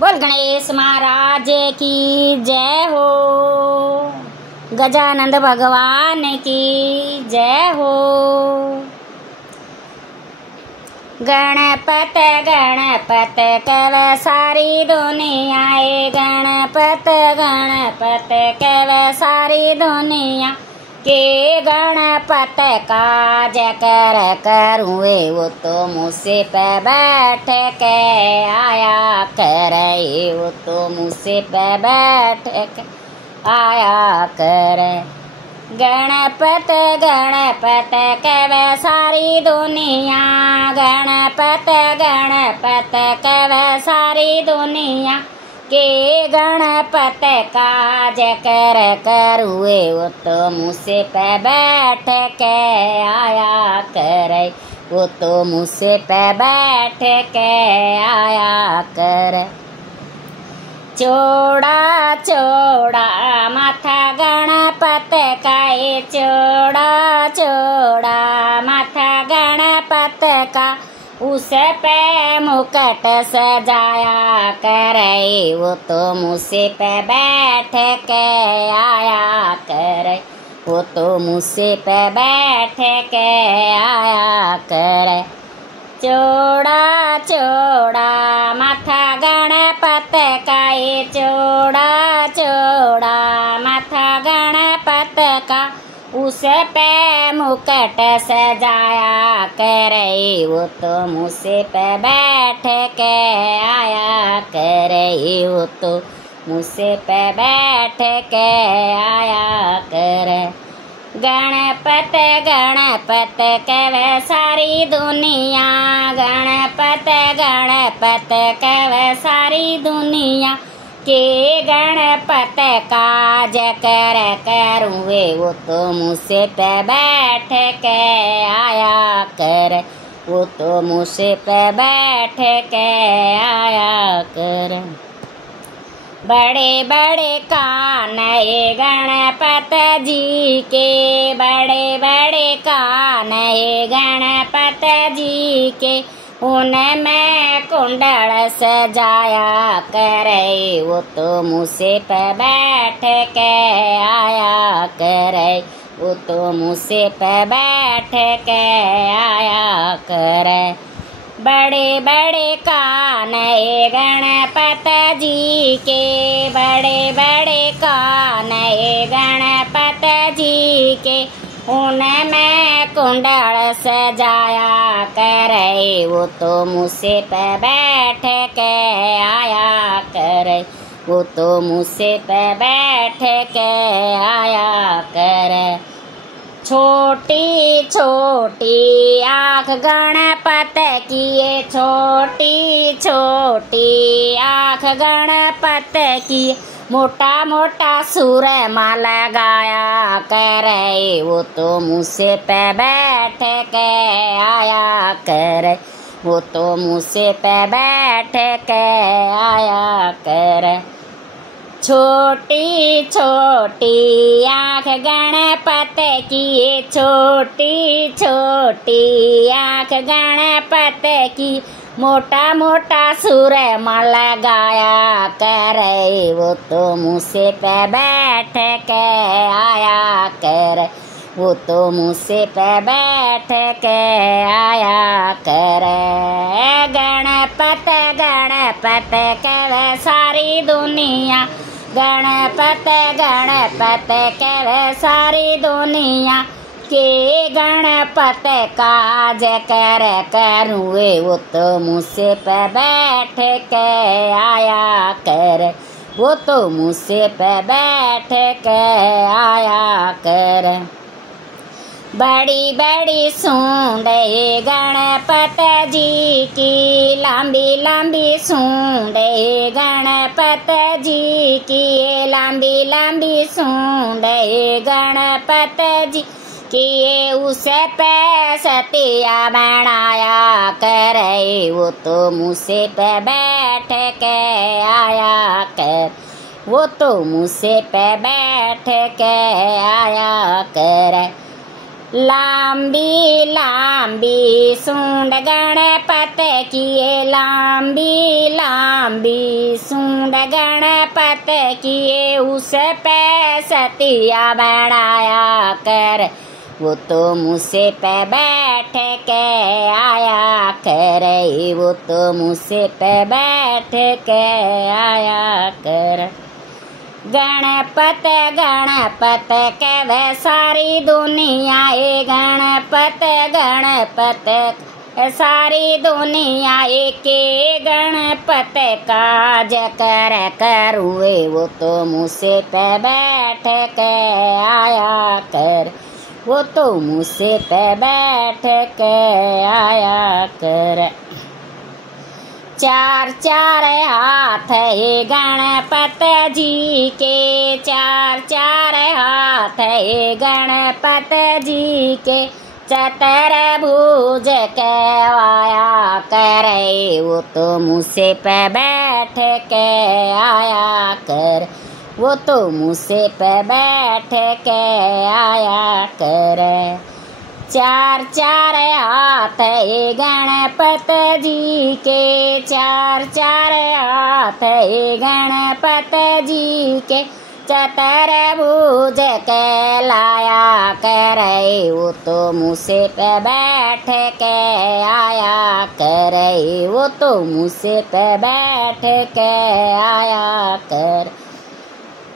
बोल गणेश महाराज की जय हो। गजानंद भगवान की जय हो। गणपत गणपत कव सारी दुनिया गणपत गणपत कव सारी दुनिया के गणपत काज कर करूँ वो तो मुझसे पे बैठ के आया करे वो तो मुझसे पे बैठ के आया करे। गणपत गणपत कव सारी दुनिया गणपत गणपत कव सारी दुनिया के गणपत काज कर करुए वो तो मुझसे पे बैठ के आया करे वो तो मुझसे पे बैठ के आया करे। चौड़ा चौड़ा माथा गणपत का चौड़ा चौड़ा माथा गणपत का उस पे मुकुट सजाया करे वो तो मुझसे पे बैठ के आया करे वो तो मुझसे पे बैठ के आया करे। चौड़ा चौड़ा माथा गणपत का चौड़ा चौड़ा माथा गणपत का उस पे मुकुट सजाया करे वो तो मुझसे पे बैठ के आया करे वो तो मुझसे पे बैठ के आया करे। गणपत गणपत कव सारी दुनिया गणपत गणपत कव सारी दुनिया के गणपत काज कर करूँ वो तो मुझसे पे बैठ के आया कर वो तो मुझसे पे बैठ के आया कर। बड़े बड़े कान ये गणपत जी के बड़े बड़े कान ये गणपत जी के उनमें कुंडल सजाया करे वो तो मुझसे पे बैठ के आया करे वो तो मुझसे पे बैठ के आया करे। बड़े बड़े कान ये गणपत जी के बड़े बड़े कान ये गणपत जी के उनमें कुंडल सजाया करे वो तो मुझसे पे बैठ के आया करे वो तो मुझसे पे बैठ के आया करे। छोटी छोटी आँख गणपत की ये छोटी छोटी आँख गणपत की मोटा मोटा सुर माला गाया करे वो तो मुझसे पे बैठ के आया करे वो तो मुझसे पे बैठ के आया करे। छोटी छोटी आँख गणपत की छोटी छोटी आँख गणपत की मोटा मोटा सुर माला गाया करे वो तो मुझसे पे बैठ के आया करे वो तो मुझसे पे बैठ के आया करे। गणपत गणपत कव सारी दुनिया गणपत गणपत कव सारी दुनिया के गणपत काज कर करूँ वो तो मुझसे पे बैठ के आया कर वो तो मुझसे पे बैठ के आया कर। बड़ी बड़ी सूंड ये गणपत जी की लंबी लंबी सूंड ये गणपत जी की लंबी लंबी सूंड ये गणपत जी कि उस पे सतिया बनाया करे वो तो मुझसे पे बैठ के आया कर वो तो मुझसे पे बैठ के आया कर। लांबी लांबी सूंड गणपत की, लांबी लांबी सूंड गणपत की, उस पे सतिया बनाया कर, वो तो मुझसे पे बैठ के आया कर, वो तो मुझसे पे बैठ के आया कर। गणपत गणपत कहवे सारी दुनिया, ए गणपत गणपत सारी दुनिया, के गणपत काज कर करुए, वो तो मुझसे पे बैठ के आया कर, वो तो मुझसे पे बैठ के आया कर। चार चार हाथ है गणपत जी के, चार चार हाथ है गणपत जी के, चतुर्भुज कहवाया करे, वो तो मुझसे पे बैठ के आया कर, वो तो मुझसे पे बैठ के आया कर। चार चार हाथ है गणपत जी के, चार चार हाथ है गणपत जी के, चतुर्भुज कहलाया करे, वो तो मुझसे पे बैठ के आया करे, वो तो मुझसे पे बैठ के आया कर।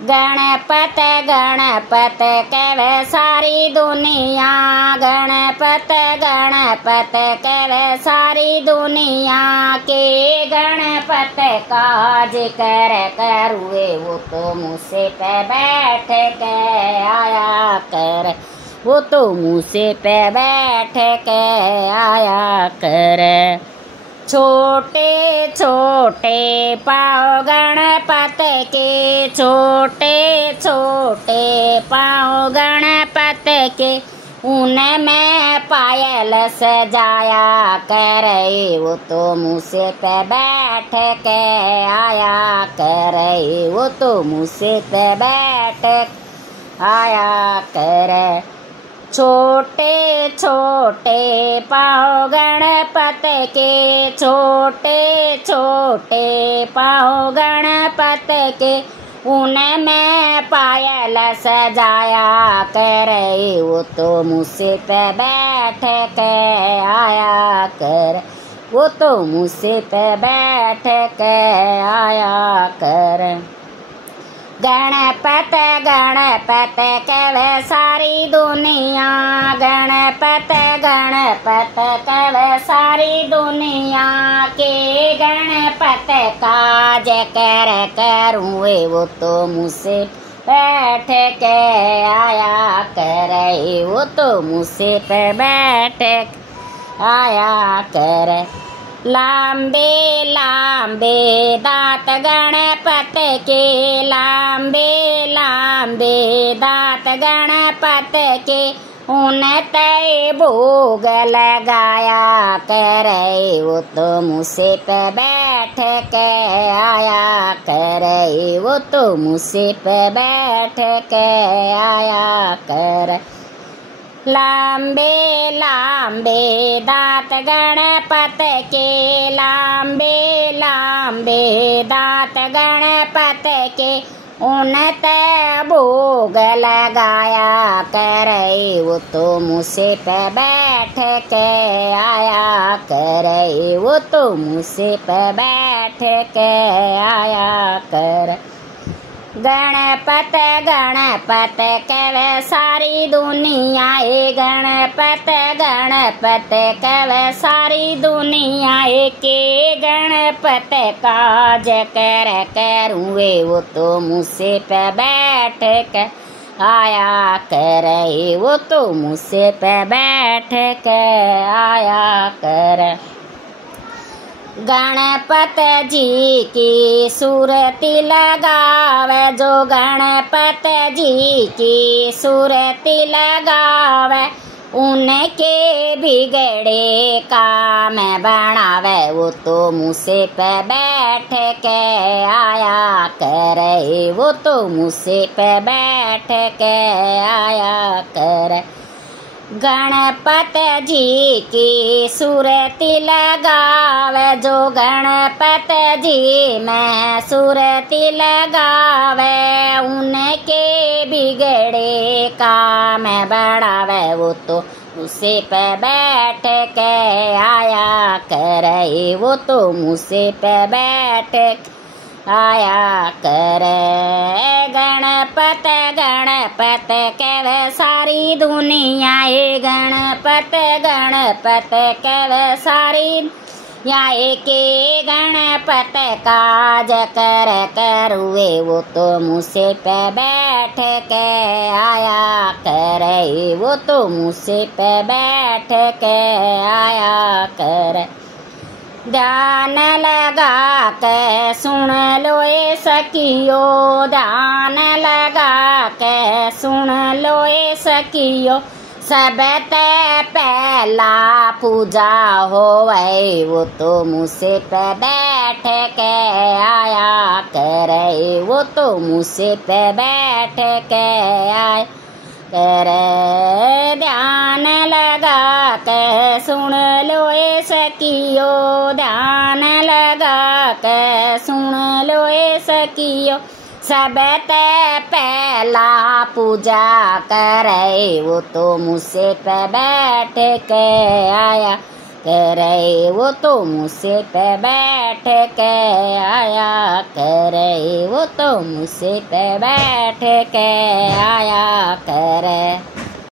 गणपत गणपत कहवे सारी दुनिया, गणपत गणपत कहवे सारी दुनिया, के गणपत काज कर करुए, वो तो मुझसे पे बैठ के आया कर, वो तो मुझसे पे बैठ के आया कर। छोटे छोटे पाँव गणपत के, छोटे छोटे पाँव गणपत के, उनमें पायल सजाया करे, वो तो मुझसे पे बैठ के आया करे, वो तो मुझसे पे बैठ आया करे। छोटे छोटे पाँव गणपत के, छोटे छोटे पाँव गणपत के, उनमें पायल सजाया करे, वो तो मुझसे पे बैठ के आया कर, वो तो मुझसे पे बैठ के आया कर। गणपत गणपत कहवे सारी दुनिया, गणपत गणपत कहवे सारी दुनिया, के गणपत काज कर करुए, वो तो मुझसे बैठ के आया करे, वो तो मुझसे पे बैठ आया कर। लांबे लांबे दांत गणपत के, लांबे लांबे दांत गणपत के, उन ते भोग लगाया करे, वो तो मुझसे पे बैठ के आया करे, वो तो मुझसे पे बैठ के आया कर। लांबे लांबे दांत गणपत के, लांबे लांबे दांत गणपत के, उन ते भोग लगाया करे, वो तो मुझसे पे बैठ के आया करे, वो तो मुझसे पे बैठ के आया कर। गणपत गणपत कहवे सारी दुनिया, ए गणपत गणपत कहवे सारी दुनिया, के गणपत काज कर करुए, वो तो मुझसे पे बैठ के आया करे, वो तो मुझसे पे बैठ के आया कर। गणपत जी की सूरती लगावे, जो गणपत जी की सूरती लगावे, उनके बिगड़े काम बनावे, वो तो मुझसे पे बैठ के आया करे, वो तो मुझसे पे बैठ के आया कर। गणपत जी की सूरती लगावे, जो गणपत जी में सूरती लगावे, उनके बिगड़े काम बढ़ावे। वो तो मुझसे पे बैठ के आया करे, वो तो मुझसे पे बैठ आया करे। गणपत गणपत कहे सारी दुनिया, ये गणपत गणपत कहे सारी या के गणपत काज कर करुए, वो तो मुझसे पे बैठ के आया करे, वो तो मुझसे पे बैठ के आया करे। ध्यान लगा के सुन लो ये सखियो, ध्यान लगा के सुन लो ये सखियो, सबते पहला पूजा होवे, वो तो मुझसे पे बैठ के आया करे, वो तो मुझसे पे बैठ के आया करे। ध्यान लगा के सुन लो ये सखियो, ध्यान लगा के सुन लो ये सखियो, सबते पहला पूजा करे, वो तो मुझसे पे बैठ के आया करे, वो तो मुझसे पे बैठ के आया करे, वो तो मुझसे पे बैठ के आया करे।